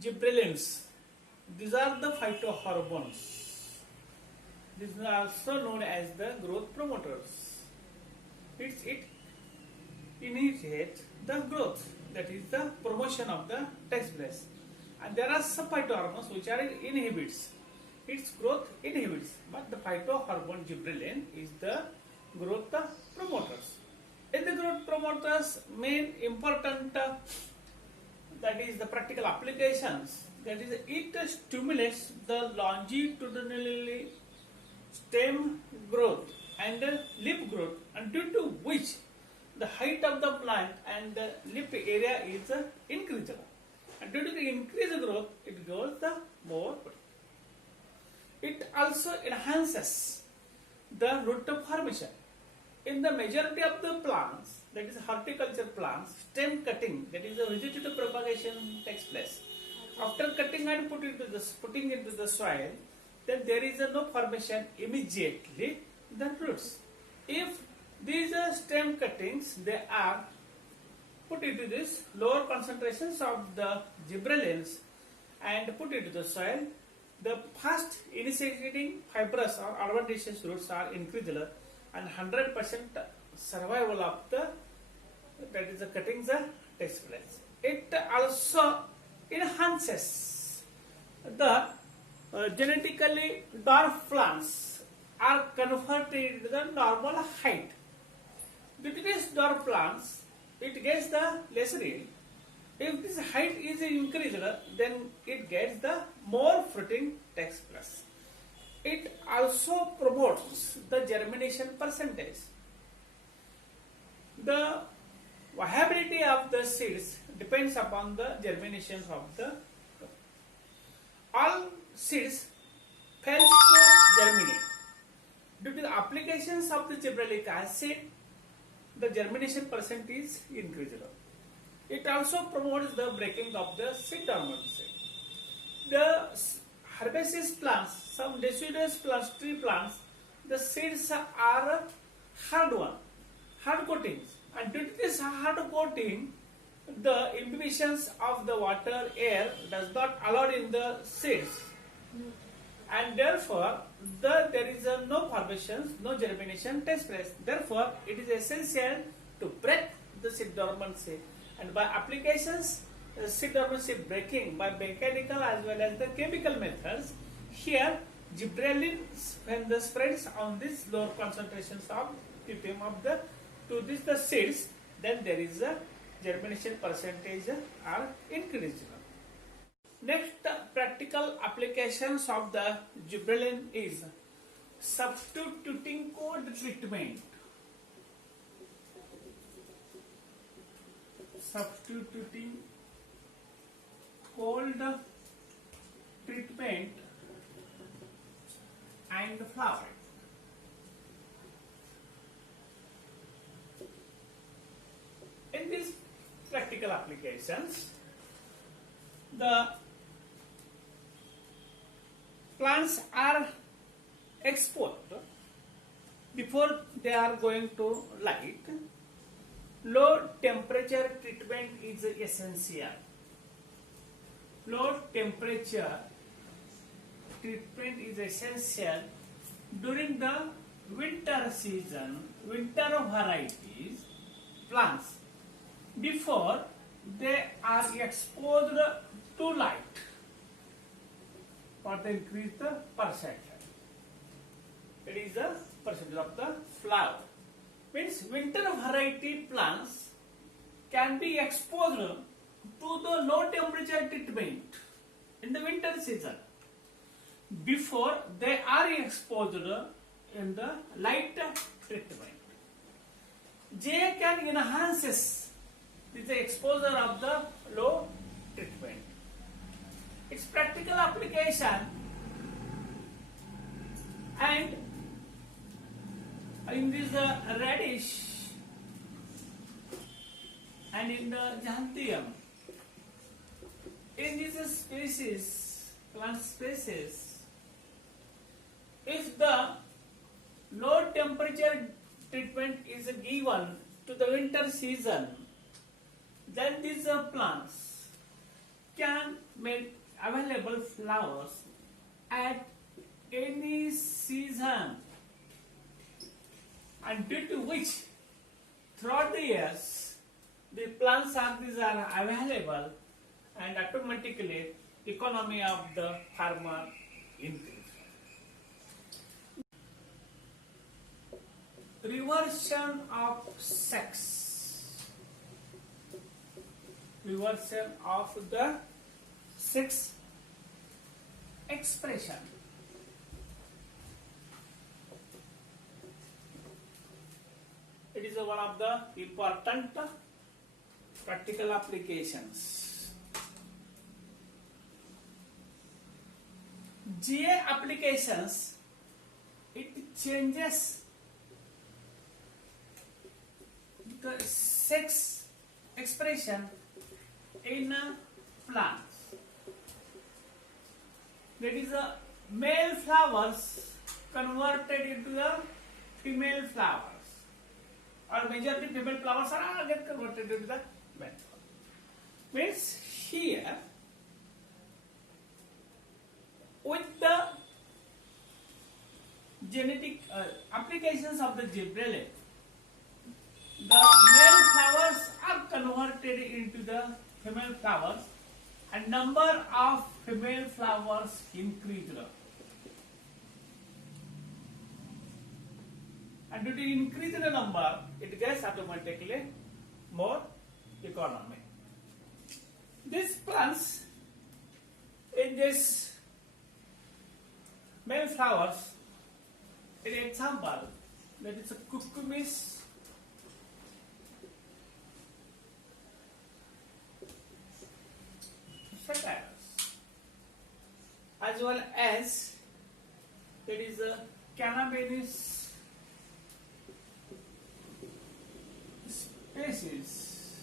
gibberellins. These are the phytohormones. These are also known as the growth promoters. It initiates the growth, that is the promotion of the takes place. And there are some phytohormones which are inhibits. Its growth inhibits, but the phytohormone gibberellin is the growth promoters. In the growth promoters, main important that is the practical applications. That is, it stimulates the longitudinally stem growth and leaf growth, and due to which the height of the plant and the leaf area is increased. And due to the increased growth, it goes the more. It also enhances the root formation. In the majority of the plants, that is horticulture plants, stem cutting, that is the vegetative propagation takes place. After cutting and putting into the soil, then there is no formation immediately the roots. If these stem cuttings, they are put into this lower concentrations of the gibberellins and put into the soil, the fast initiating fibrous or adventitious roots are increased and 100% survival of the, that is the cuttings takes place. It also enhances the genetically dwarf plants are converted to the normal height. Due to this dwarf plants, it gets the lesser yield. If this height is increased, then it gets the more fruiting takes place. It also promotes the germination percentage. The viability of the seeds depends upon the germination of the. All seeds fail to germinate. Due to the applications of the gibberellic acid, the germination percent is increased. It also promotes the breaking of the seed dormancy. The herbaceous plants, some deciduous plants, tree plants, the seeds are hard coatings, and due to this hard coating, the imbibitions of the water air does not allow in the seeds, and therefore there is no formation, no germination takes place. Therefore, it is essential to break the seed dormancy, and by applications, seed dormancy breaking by mechanical as well as the chemical methods. Here, gibberellins, when the spreads on this lower concentrations of ppm of the to this the seeds, then there is a germination percentage are increased. Next practical applications of the gibberellin is substituting cold treatment. Substituting cold treatment and flower. In these practical applications, the plants are exposed before they are going to light. Low temperature treatment is essential. Low temperature treatment is essential during the winter season, winter varieties plants, before they are exposed to light for to increase the percentage. It is the percentage of the flower. Means winter variety plants can be exposed to the low temperature treatment in the winter season before they are exposed in the light treatment. J can enhances the exposure of the low treatment. Its practical application, and in this radish and in the Xanthium, in these species, plant species, if the low temperature treatment is given to the winter season, then these plants can make available flowers at any season, and due to which throughout the years the plants are available, and automatically economy of the farmer increase. Reversion of sex. Reversion of the sex expression. It is one of the important practical applications. GA applications, it changes the sex expression in plants. That is, male flowers converted into the female flowers, or majority female flowers are again converted into the male flowers. Means here, with the genetic applications of the gibberellin, the male flowers are converted into the female flowers, and number of female flowers increased. And due to increase in the number, it gets automatically more economy. These plants in this male flowers, in example, that is a Cucumis sataris, as well as there is a Cannabis species,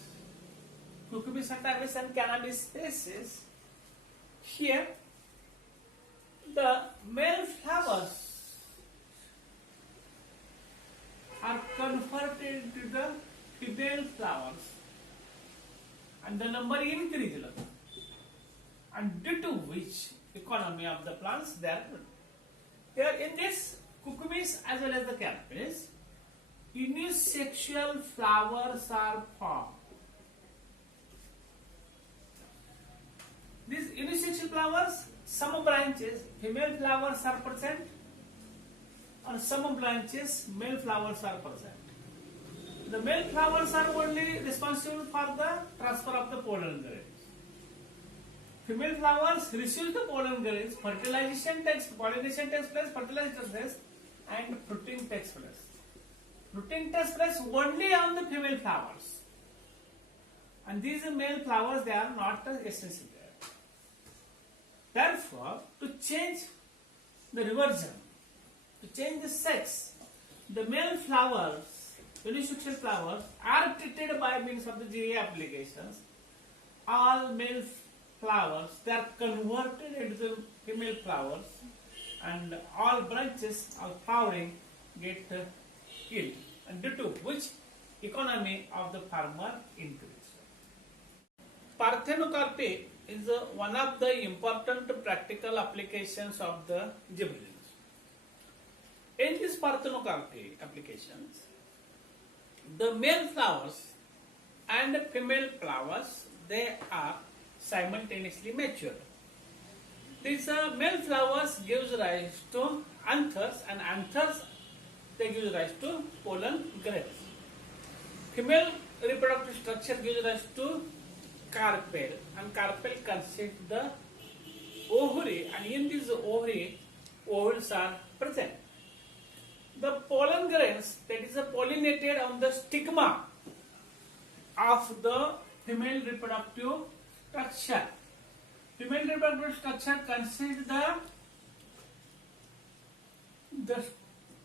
Cucumis sataris and Cannabis species. Here, the male flowers are converted into the female flowers, and the number increases, and due to which economy of the plants they are good. Here in this Cucumis as well as the Cannabis, unisexual flowers are formed. These unisexual flowers, some branches female flowers are present, and some branches male flowers are present. The male flowers are only responsible for the transfer of the pollen grains. Female flowers receive the pollen grains, pollination takes place, fertilization takes place, and fruiting takes place. Fruiting takes place only on the female flowers, and these male flowers, they are not essential there. Therefore, to change the reversion, to change the sex, the male flowers, unisexual flowers, are treated by means of the GA applications. All male flowers, they are converted into the female flowers, and all branches of flowering get killed, and due to which economy of the farmer increases. Parthenocarpy is one of the important practical applications of the gibberellins. In these parthenocarpy applications, the male flowers and female flowers, they are simultaneously mature. These male flowers gives rise to anthers, and anthers, they give rise to pollen grains. Female reproductive structure gives rise to carpel, and carpel consists the ovary, and in this ovary, ovules are present. The pollen grains, that is pollinated on the stigma of the female reproductive structure. Female reproductive structure consists the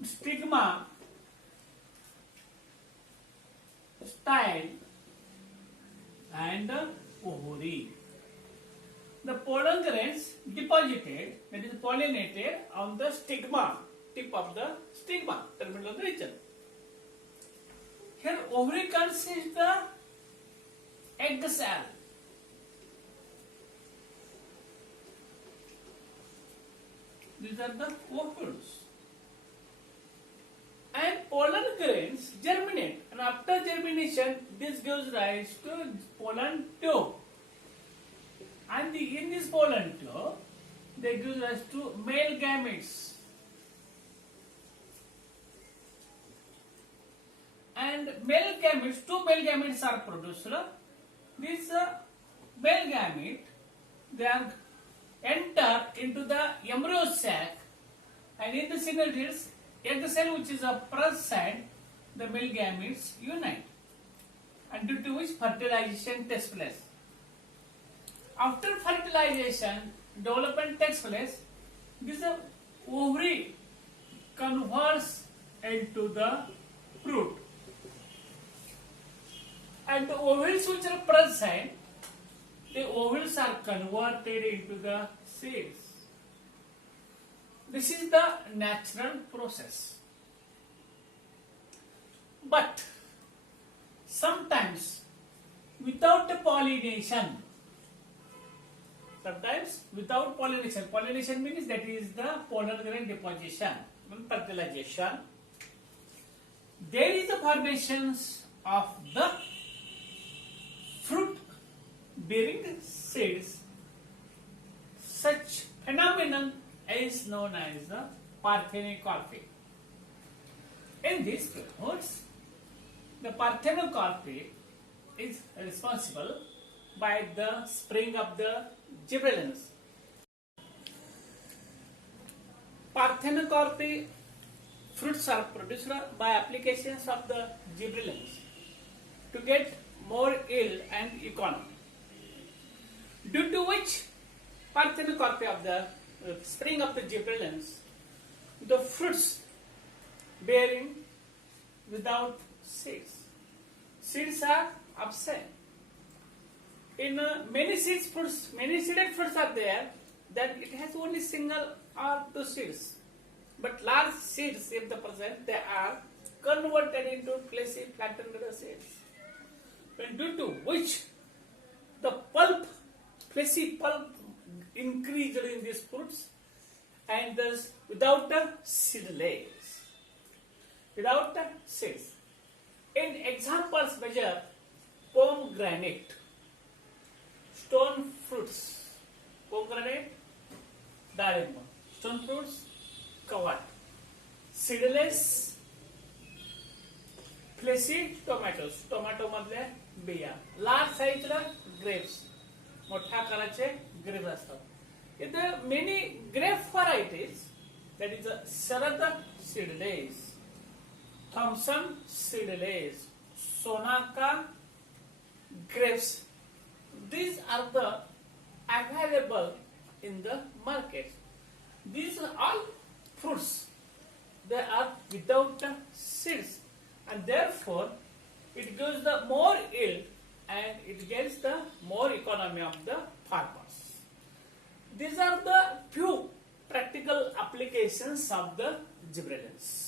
stigma, style, and ovary. The pollen grains deposited, that is pollinated on the stigma, tip of the stigma, terminal of the region. Here ovary consists the egg cell, These are the ovules. And pollen grains germinate, and after germination, this gives rise to pollen tube. And in this pollen tube, they give rise to male gametes. And male gametes, two male gametes are produced. This male gamete, they are enter into the embryo sac, and in the single egg cell which is present, the male gametes unite, and due to which fertilization takes place. After fertilization, development takes place. This ovary converts into the fruit, and the ovules which are present, the ovules are converted into the seeds. This is the natural process. But sometimes without pollination, pollination means that is the pollen grain deposition and fertilization. There is a formations of the fruit bearing seeds. Such phenomenon is known as the parthenocarpy. In these fruits, the parthenocarpy is responsible by the spring of the gibberellins. Parthenocarpy fruits are produced by applications of the gibberellins to get more yield and economy. Due to which parthenocarpy of the spring of the gibberellins, the fruits bearing without seeds. Seeds are absent. In many seeded fruits are there, that it has only single or two seeds. But large seeds, if the present, they are converted into fleshy flattened seeds. And due to which the fleshy pulp increased in these fruits, and thus without the seedless, without the seeds. In examples measure pomegranate, stone fruits, pomegranate, darimba, stone fruits, covered, seedless, fleshy tomatoes, tomato मधले बिया, large size grapes, मोठ्या आकाराचे grapes असतात. इथे many grape varieties, that is Sharad seedless, Thompson seedless, Sonaka grapes. These are the available in the market. These are all fruits. They are without the seeds, and therefore it gives the more yield and it gets the more economy of the farmers. These are the few practical applications of the gibberellins.